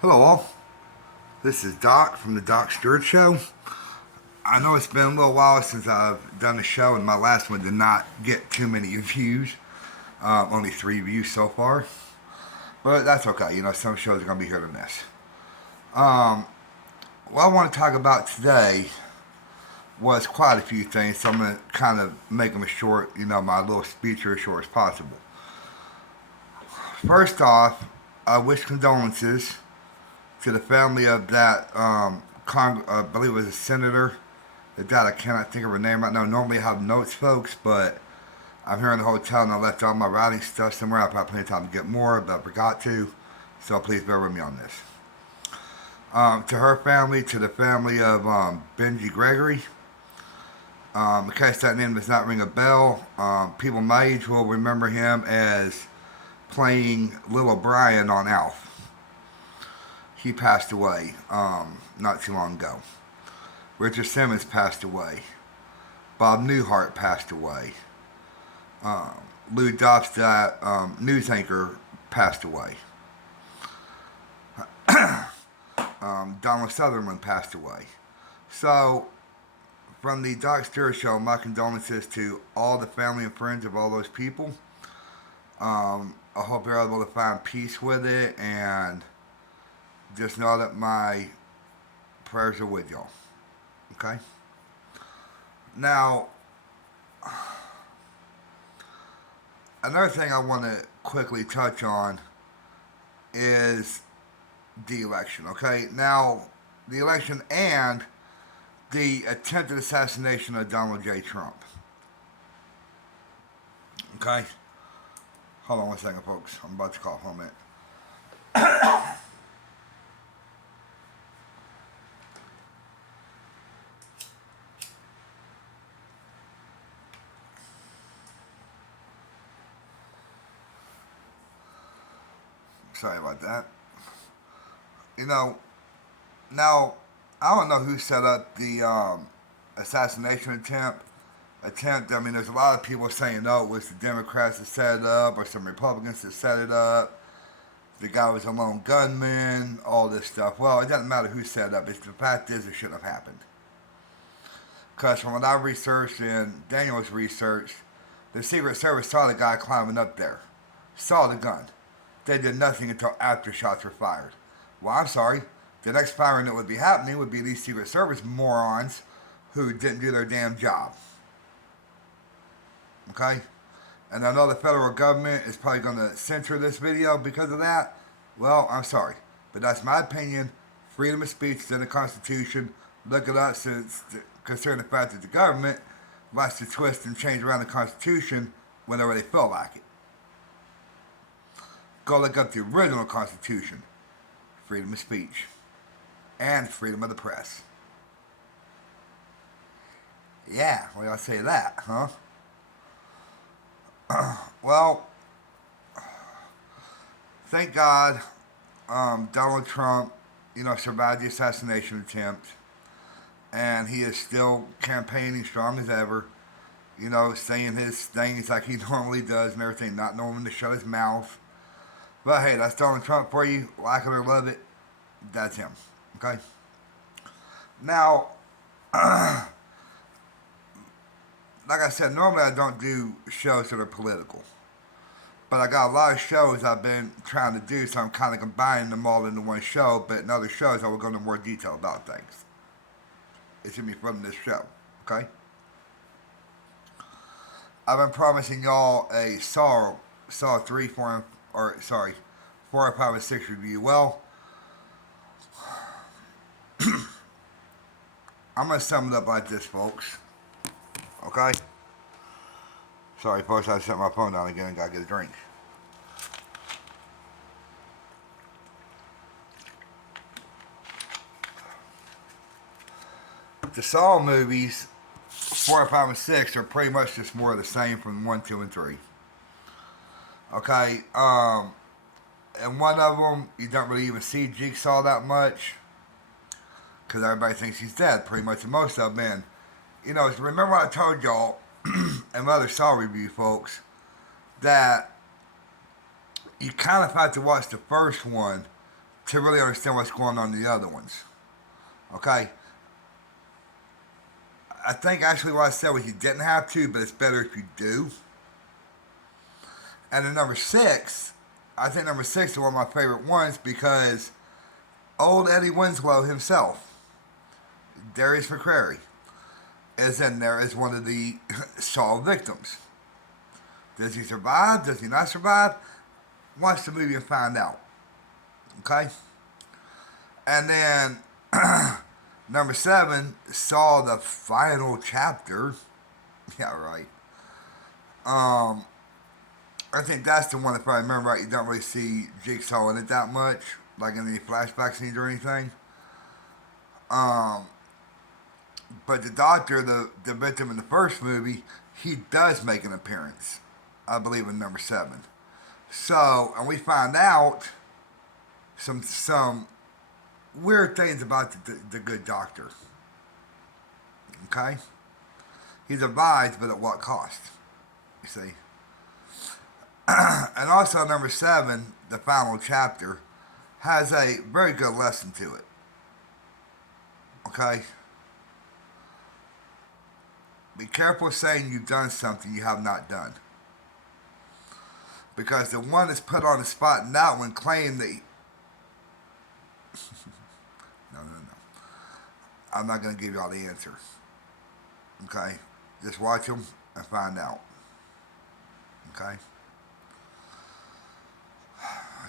Hello, all. This is Doc from the Doc Stewart Show. I know it's been a little while since I've done a show, and my last one did not get too many views. Only 3 views so far. But that's okay. You know, some shows are going to be hit or miss. What I want to talk about today was quite a few things, so I'm going to kind of make them as short, my little speech are as short as possible. First off, I wish condolences to the family of that, I believe it was a senator that died. I cannot think of her name right now. Normally I have notes, folks, but I'm here in the hotel and I left all my writing stuff somewhere. I probably plenty of time to get more, but I forgot to. So please bear with me on this. To her family, to the family of Benji Gregory. In case that name does not ring a bell, people my age will remember him as playing Little Brian on Alf. He passed away not too long ago. Richard Simmons passed away. Bob Newhart passed away. Lou Dobbs, that news anchor, passed away. Donald Sutherland passed away. So, from the Doc Stewart Show, my condolences to all the family and friends of all those people. I hope you're able to find peace with it, and just know that my prayers are with y'all. Okay? Now, another thing I want to quickly touch on is the election. Okay? Now, the election and the attempted assassination of Donald J. Trump. Okay? Hold on one second, folks. I'm about to cough. 1 minute. Sorry about that. Now, I don't know who set up the assassination attempt. I mean, there's a lot of people saying, no, it was the Democrats that set it up, or some Republicans that set it up. The guy was a lone gunman, all this stuff. Well, it doesn't matter who set it up. It's the fact is it shouldn't have happened. Because from what I researched and Daniel's researched, the Secret Service saw the guy climbing up there, saw the gun. They did nothing until after shots were fired. Well, I'm sorry. The next firing that would be happening would be these Secret Service morons who didn't do their damn job. Okay? And I know the federal government is probably going to censor this video because of that. Well, I'm sorry. But that's my opinion. Freedom of speech is in the Constitution. Look it up, since considering the fact that the government likes to twist and change around the Constitution whenever they feel like it. Go look up the original Constitution. Freedom of speech. And freedom of the press. Yeah, what do y'all say to that, huh? Well, thank God Donald Trump, survived the assassination attempt. And he is still campaigning strong as ever. Saying his things like he normally does and everything, not knowing to shut his mouth. But hey, that's Donald Trump for you. Like it or love it, that's him. Okay? Now, like I said, normally I don't do shows that are political. But I got a lot of shows I've been trying to do, so I'm kind of combining them all into one show. But in other shows, I will go into more detail about things. It's going to be from this show. Okay? I've been promising y'all a Saw 3, 4, or sorry, 4, 5, and 6 review. Well, I'm going to sum it up like this, folks. Okay? Sorry, folks, I set my phone down again and got to get a drink. The Saw movies, 4, 5, and 6, are pretty much just more of the same from 1, 2, and 3. Okay, and one of them, you don't really even see Jigsaw that much, because everybody thinks he's dead, pretty much, and most of them. And, remember what I told y'all in my other Saw review, folks, that you kind of have to watch the first one to really understand what's going on in the other ones. Okay? I think actually what I said was you didn't have to, but it's better if you do. And then number six, I think number six is one of my favorite ones because old Eddie Winslow himself, Darius McCrary, is in there as one of the Saw victims. Does he survive? Does he not survive? Watch the movie and find out. Okay? And then number seven, Saw the final chapter. Yeah, right. I think that's the one, if I remember right, you don't really see Jigsaw in it that much, like in any flashback scenes or anything. Um, but the doctor, the victim in the first movie, he does make an appearance, I believe, in number seven. So, and we find out some weird things about the good doctor. Okay? He's advised, but at what cost? You see? And also, number seven, the final chapter, has a very good lesson to it. Okay? Be careful saying you've done something you have not done. Because the one that's put on the spot in that one claimed that. No. I'm not going to give you all the answers. Okay? Just watch them and find out. Okay?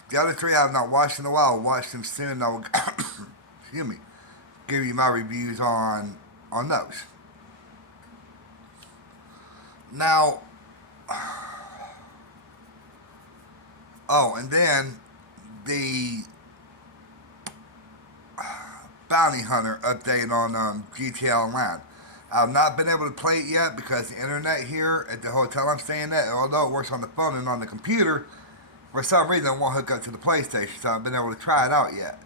The other three I have not watched in a while. I'll watch them soon and I will excuse me, give you my reviews on those. Now, oh, and then the Bounty Hunter update on GTA Online. I've not been able to play it yet because the internet here at the hotel I'm staying at, although it works on the phone and on the computer, for some reason it won't hook up to the PlayStation, so I haven't been able to try it out yet.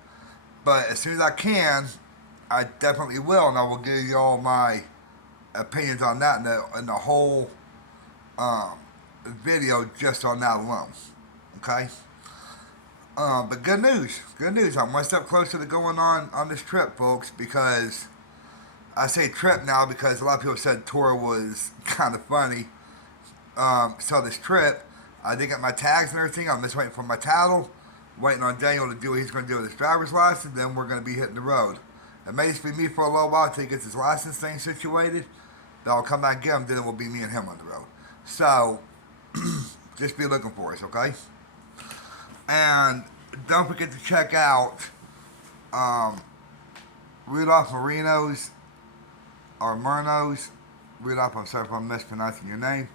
But as soon as I can, I definitely will, and I will give you all my opinions on that and the whole video just on that alone. Okay? But good news. I'm one step closer to going on this trip, folks, because I say trip now because a lot of people said tour was kind of funny. So this trip, I did get my tags and everything. I'm just waiting for my title, waiting on Daniel to do what he's going to do with his driver's license, then we're going to be hitting the road. It may just be me for a little while until he gets his license thing situated. Then I'll come back and get him, then it will be me and him on the road. So, just be looking for us, okay? And don't forget to check out Rudolph Marino's, or Murno's, Rudolph, I'm sorry if I'm mispronouncing your name,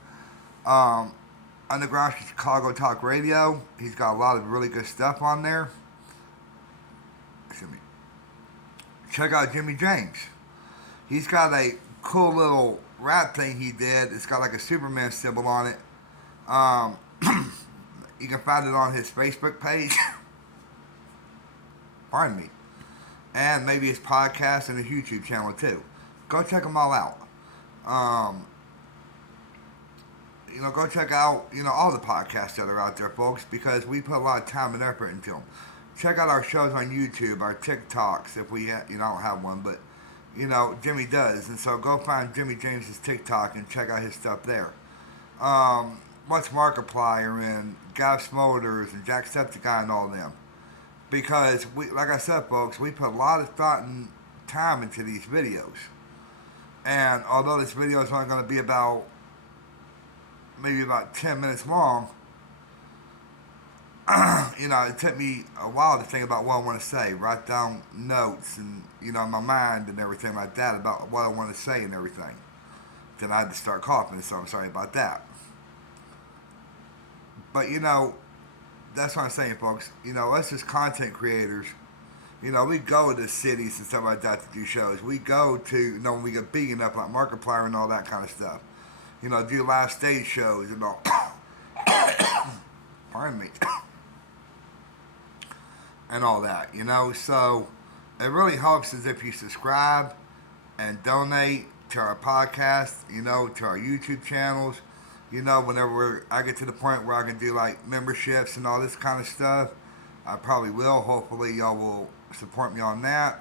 Underground Chicago Talk Radio. He's got a lot of really good stuff on there. Excuse me. Check out Jimmy James. He's got a cool little rap thing he did. It's got like a Superman symbol on it. You can find it on his Facebook page. Pardon me. And maybe his podcast and his YouTube channel too. Go check them all out. Go check out, all the podcasts that are out there, folks, because we put a lot of time and effort into them. Check out our shows on YouTube, our TikToks, if we, I don't have one, but, Jimmy does. And so go find Jimmy James's TikTok and check out his stuff there. What's Markiplier and Gav Smolders and Jacksepticeye and all them. Because, like I said, folks, we put a lot of thought and time into these videos. And although this video is only going to be maybe about 10 minutes long, it took me a while to think about what I want to say, write down notes and, in my mind and everything like that about what I want to say and everything. Then I had to start coughing, so I'm sorry about that. But, that's what I'm saying, folks. Us as content creators, we go to cities and stuff like that to do shows. We go to, when we get big enough, like Markiplier and all that kind of stuff. Do live stage shows and all. Pardon me. And all that, So, it really helps us if you subscribe and donate to our podcast, to our YouTube channels. Whenever I get to the point where I can do, like, memberships and all this kind of stuff, I probably will. Hopefully, y'all will support me on that.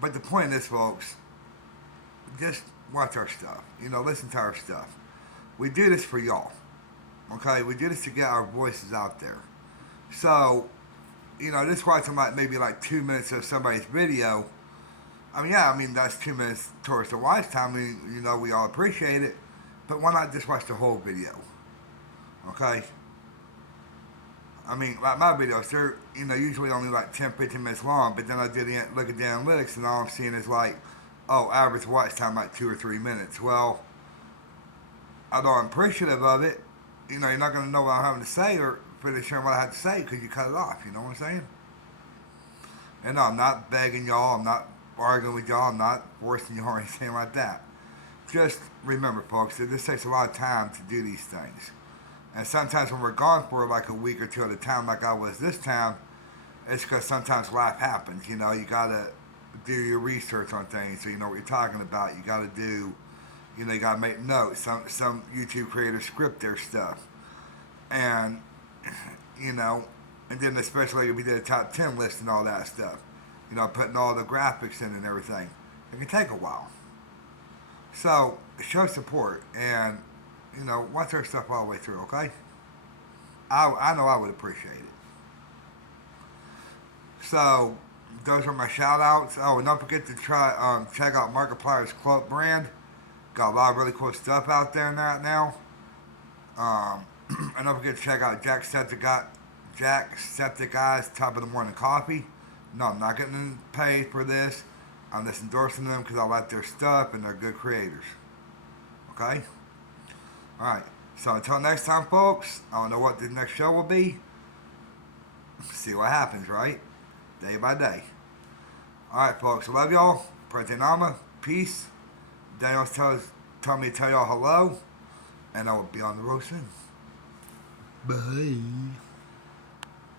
But the point of this, folks, just watch our stuff. Listen to our stuff. We do this for y'all. Okay? We do this to get our voices out there. So, just watching maybe like 2 minutes of somebody's video. That's 2 minutes towards the watch time. We all appreciate it. But why not just watch the whole video? Okay? Like my videos, they're, usually only like 10, 15 minutes long, but then I did look at the analytics and all I'm seeing is like, oh, average watch time like 2 or 3 minutes. Well, although I'm appreciative of it, you're not going to know what I'm having to say or finish sharing what I have to say because you cut it off, you know what I'm saying? And no, I'm not begging y'all, I'm not arguing with y'all, I'm not forcing y'all or anything like that. Just remember, folks, that this takes a lot of time to do these things. And sometimes when we're gone for like a week or two at a time, like I was this time, it's because sometimes life happens. You gotta do your research on things so you know what you're talking about. You gotta do, you gotta make notes. Some YouTube creators script their stuff, and and then especially if we did a top 10 list and all that stuff, putting all the graphics in and everything, it can take a while. So show support and watch our stuff all the way through, okay? I know I would appreciate it. So, those are my shout outs. Oh, and don't forget to check out Markiplier's Cloak brand. Got a lot of really cool stuff out there right now. And don't forget to check out Jack Septic Eyes Top of the Morning Coffee. No, I'm not getting paid for this. I'm just endorsing them because I like their stuff and they're good creators. Okay? Alright, so until next time, folks, I don't know what the next show will be. See what happens, right? Day by day. Alright, folks, I love y'all. Pratinama, peace. Daniel's telling me to tell y'all hello, and I will be on the road soon. Bye.